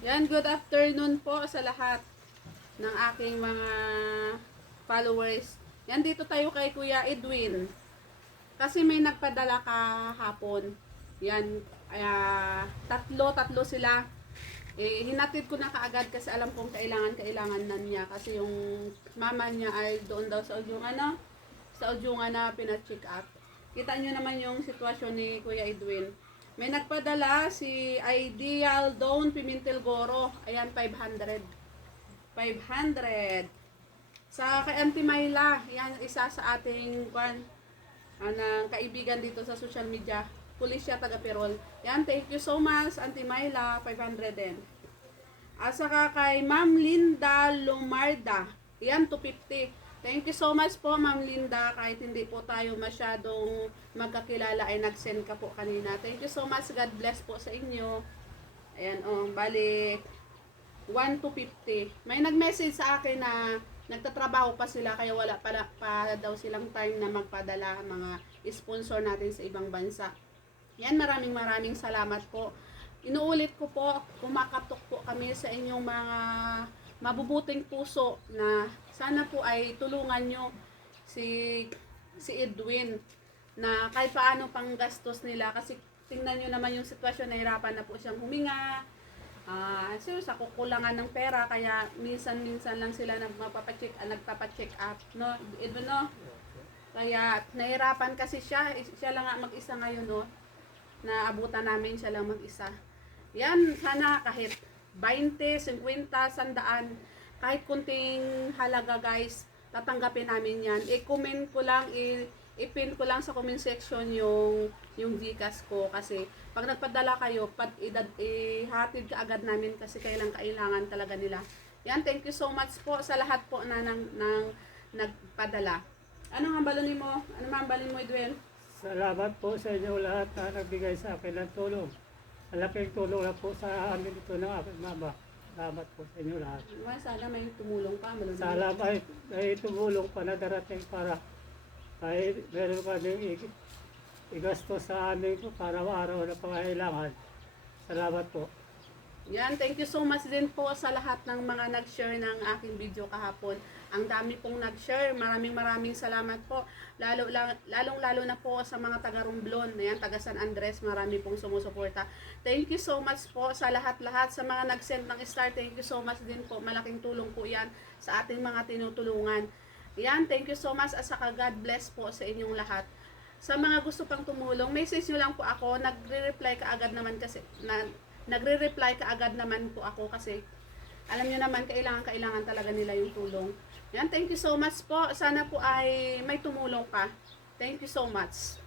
Yan, good afternoon po sa lahat ng aking mga followers. Yan, dito tayo kay Kuya Edwin. Kasi may nagpadala kahapon. Yan, tatlo sila. Hinatid ko na kaagad kasi alam kong kailangan na niya. Kasi yung mama niya ay doon daw sa Udyungan na pina-check up. Kita nyo naman yung sitwasyon ni Kuya Edwin. May nagpadala si Ideal Dawn Pimentel Goro. Ayan, 500. 500. Sa kay Auntie Myla, yan isa sa ating kaibigan dito sa social media. Pulis siya, taga Perol. Yan, thank you so much, Auntie Myla, 500 din. At saka kay Ma'am Linda Lumarda, yan, 250. Thank you so much po, Ma'am Linda. Kahit hindi po tayo masyadong magkakilala, ay nag-send ka po kanina. Thank you so much. God bless po sa inyo. Ayan, bali, 1 to 50. May nag-message sa akin na nagtatrabaho pa sila, kaya wala pa daw silang time na magpadala mga sponsor natin sa ibang bansa. Yan, maraming salamat po. Inuulit ko po, kumakatok po kami sa inyong mga mabubuting puso na sana po ay tulungan nyo si Edwin na kahit paano pang gastos nila, kasi tingnan nyo naman yung sitwasyon, nahirapan na po siyang huminga. So sa kukulangan ng pera, kaya minsan lang sila nagpapacheck up, no Edwin, no? Kaya nahirapan kasi siya lang mag-isa ngayon, no, naabutan namin siya lang mag-isa. Yan, sana kahit 20, 50, 100, kahit kunting halaga guys, tatanggapin namin yan. I-comment ko lang, i-pin ko lang sa comment section yung Gcash ko, kasi pag nagpadala kayo, ihatid ka agad namin kasi kailangan talaga nila. Yan, thank you so much po sa lahat po na nagpadala. Anong hambalin mo? Anong hambalin mo, Edwin? Salamat po sa inyo lahat na nagbigay sa akin ng tulong. Malaking tulong na po sa amin ito ng aking mama. Salamat po sa inyo lahat. Sana may tumulong pa. Sana may tumulong pa na darating para kahit meron ka din igasto sa amin po para araw na pangailangan. Salamat po. Yan, thank you so much din po sa lahat ng mga nag-share ng aking video kahapon. Ang dami pong nag-share. Maraming salamat po. Lalong-lalo na po sa mga taga Romblon, ayan, taga San Andres, marami pong sumusuporta. Thank you so much po sa lahat-lahat, sa mga nag-send ng star. Thank you so much din po. Malaking tulong po yan sa ating mga tinutulungan. Yan, thank you so much at saka God bless po sa inyong lahat. Sa mga gusto pang tumulong, message nyo lang po ako. Nagre-reply ka agad naman po ako kasi alam nyo naman, kailangan talaga nila yung tulong. Yan, thank you so much po. Sana po ay may tumulong pa. Thank you so much.